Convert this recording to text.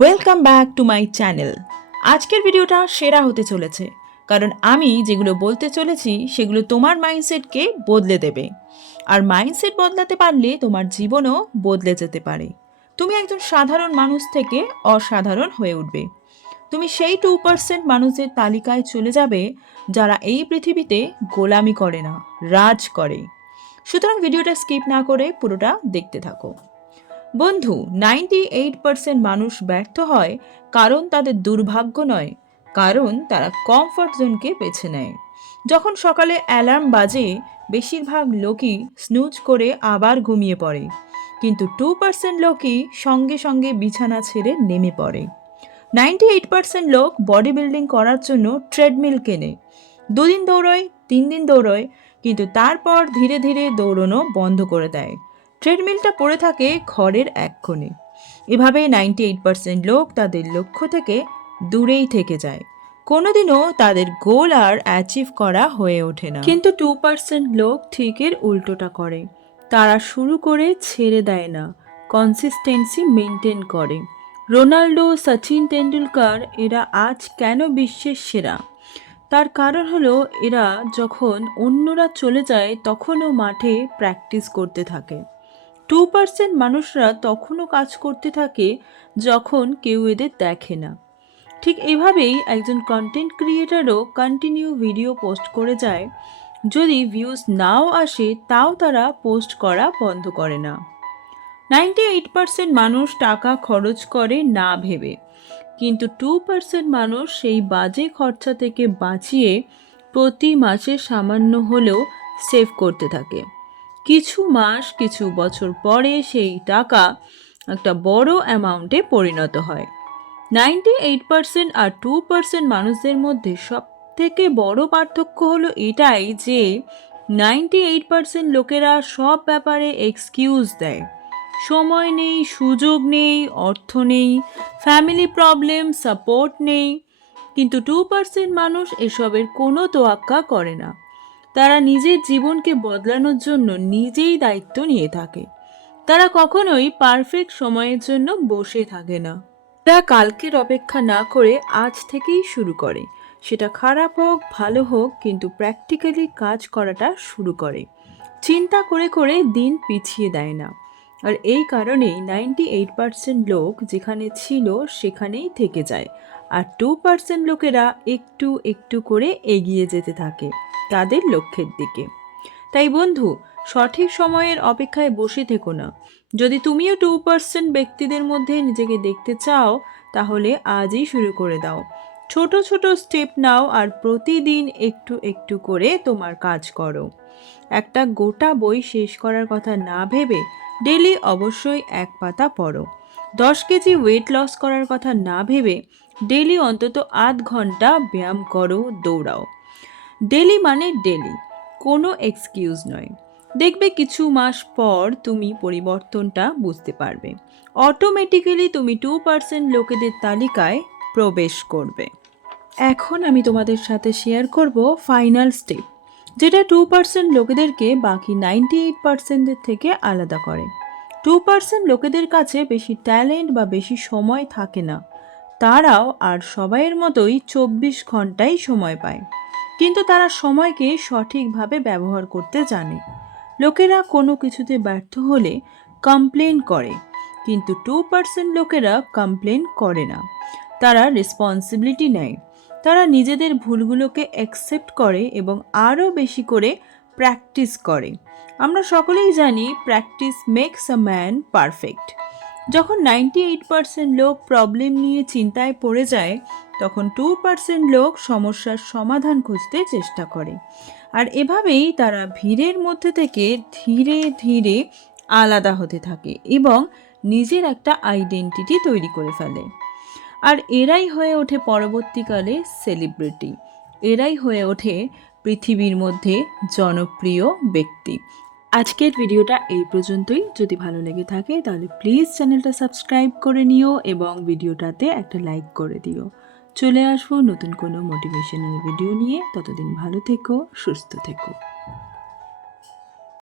Welcome back to my channel. আজকের ভিডিওটা সেরা হতে চলেছে, কারণ আমি যেগুলো বলতে চলেছি সেগুলো তোমার মাইন্ডসেটকে বদলে দেবে। আর মাইন্ডসেট বদলাতে পারলে তোমার জীবনও বদলে যেতে পারে। তুমি একজন সাধারণ মানুষ থেকে অসাধারণ হয়ে উঠবে। তুমি সেই 2% মানুষের তালিকায় চলে যাবে যারা এই পৃথিবীতে গোলামি করে না, রাজ করে। সুতরাং ভিডিওটা স্কিপ না করে পুরোটা দেখতে থাকো। বন্ধু, 98% মানুষ ব্যর্থ হয় কারণ তাদের দুর্ভাগ্য নয়, কারণ তারা কমফর্ট জোনকে বেছে নেয়। যখন সকালে অ্যালার্ম বাজে, বেশিরভাগ লোকই স্নুজ করে আবার ঘুমিয়ে পড়ে, কিন্তু 2% লোকই সঙ্গে সঙ্গে বিছানা ছেড়ে নেমে পড়ে। 98% লোক বডি বিল্ডিং করার জন্য ট্রেডমিল কেনে, 2 দিন দৌড়য়, 3 দিন দৌড়য়, কিন্তু তারপর ধীরে ধীরে দৌড়নো বন্ধ করে দেয়। ট্রেডমিলটা পড়ে থাকে ঘরের এক কোণে। এভাবে 98% লোক তাদের লক্ষ্য থেকে দূরেই থেকে যায়, কোনোদিনও তাদের গোল আর অ্যাচিভ করা হয়ে ওঠে না। কিন্তু 2% লোক ঠিকের উল্টোটা করে। তারা শুরু করে ছেড়ে দেয় না, কনসিস্টেন্সি মেনটেন করে। রোনাল্ডো, সচিন তেন্ডুলকার এরা আজ কেন বিশ্বের সেরা? তার কারণ হলো এরা যখন অন্যরা চলে যায় তখনও মাঠে প্র্যাকটিস করতে থাকে। 2% মানুষরা তখনও কাজ করতে থাকে যখন কেউ এদের দেখে না। ঠিক এভাবেই একজন কন্টেন্ট ক্রিয়েটারও কন্টিনিউ ভিডিও পোস্ট করে যায়। যদি ভিউজ নাও আসে তাও তারা পোস্ট করা বন্ধ করে না। 98% মানুষ টাকা খরচ করে না ভেবে, কিন্তু 2% মানুষ সেই বাজে খরচা থেকে বাঁচিয়ে প্রতি মাসে সামান্য হলেও সেভ করতে থাকে। কিছু মাস, কিছু বছর পরে সেই টাকা একটা বড় অ্যামাউন্টে পরিণত হয়। 98% আর 2% মানুষদের মধ্যে সব থেকে বড় পার্থক্য হলো এটাই যে 98% লোকেরা সব ব্যাপারে এক্সকিউজ দেয়। সময় নেই, সুযোগ নেই, অর্থ নেই, ফ্যামিলি প্রবলেম, সাপোর্ট নেই। কিন্তু 2% মানুষ এসবের কোনো তোয়াক্কা করে না। তারা নিজের জীবনকে বদলানোর জন্য নিজেই দায়িত্ব নিয়ে থাকে। তারা কখনোই পারফেক্ট সময়ের জন্য বসে থাকে না। তারা কালকের অপেক্ষা না করে আজ থেকেই শুরু করে। সেটা খারাপ হোক, ভালো হোক, কিন্তু প্র্যাকটিক্যালি কাজ করাটা শুরু করে। চিন্তা করে করে দিন পিছিয়ে দেয় না। আর এই কারণেই 98% লোক যেখানে ছিল সেখানেই থেকে যায়, আর 2% লোকেরা একটু একটু করে এগিয়ে যেতে থাকে তাদের লক্ষ্যের দিকে। তাই বন্ধু, সঠিক সময়ের অপেক্ষায় বসে থেকো না। যদি তুমিও 2% ব্যক্তিদের মধ্যে নিজেকে দেখতে চাও, তাহলে আজই শুরু করে দাও। ছোট ছোট স্টেপ নাও আর প্রতিদিন একটু একটু করে তোমার কাজ করো। একটা গোটা বই শেষ করার কথা না ভেবে ডেলি অবশ্যই 1 পাতা পড়ো। 10 কেজি ওয়েট লস করার কথা না ভেবে ডেলি অন্তত আধ ঘন্টা ব্যায়াম করো, দৌড়াও। ডেলি মানে ডেলি, কোনো এক্সকিউজ নয়। দেখবে কিছু মাস পর তুমি পরিবর্তনটা বুঝতে পারবে। অটোমেটিক্যালি তুমি 2% লোকেদের তালিকায় প্রবেশ করবে। এখন আমি তোমাদের সাথে শেয়ার করব ফাইনাল স্টেপ, যেটা 2% লোকেদেরকে বাকি 98%-এর থেকে আলাদা করে। 2% লোকেদের কাছে বেশি ট্যালেন্ট বা বেশি সময় থাকে না। তারাও আর সবাইয়ের মতোই 24 ঘন্টাই সময় পায়, কিন্তু তারা সময়কে সঠিকভাবে ব্যবহার করতে জানে। লোকেরা কোনো কিছুতে ব্যর্থ হলে কমপ্লেন করে, কিন্তু 2% লোকেরা কমপ্লেন করে না। তারা রেসপন্সিবিলিটি নেয়। তারা নিজেদের ভুলগুলোকে অ্যাকসেপ্ট করে এবং আরও বেশি করে প্র্যাকটিস করে। আমরা সকলেই জানি practice makes a man perfect. যখন 98% লোক প্রবলেম নিয়ে চিন্তায় পড়ে যায়, তখন 2% লোক সমস্যার সমাধান খুঁজতে চেষ্টা করে। আর এভাবেই তারা ভিড়ের মধ্যে থেকে ধীরে ধীরে আলাদা হতে থাকে এবং নিজের একটা আইডেন্টিটি তৈরি করে ফেলে। আর এরাই হয়ে ওঠে পরবর্তীকালে সেলিব্রিটি। এরাই হয়ে ওঠে পৃথিবীর মধ্যে জনপ্রিয় ব্যক্তি। আজকের ভিডিওটা এই পর্যন্তই। যদি ভালো লেগে থাকে তাহলে প্লিজ চ্যানেলটা সাবস্ক্রাইব করে নিও এবং ভিডিওটাতে একটা লাইক করে দিও। চলে আসবো নতুন কোনো মোটিভেশনাল ভিডিও নিয়ে। ততদিন ভালো থেকো, সুস্থ থেকো।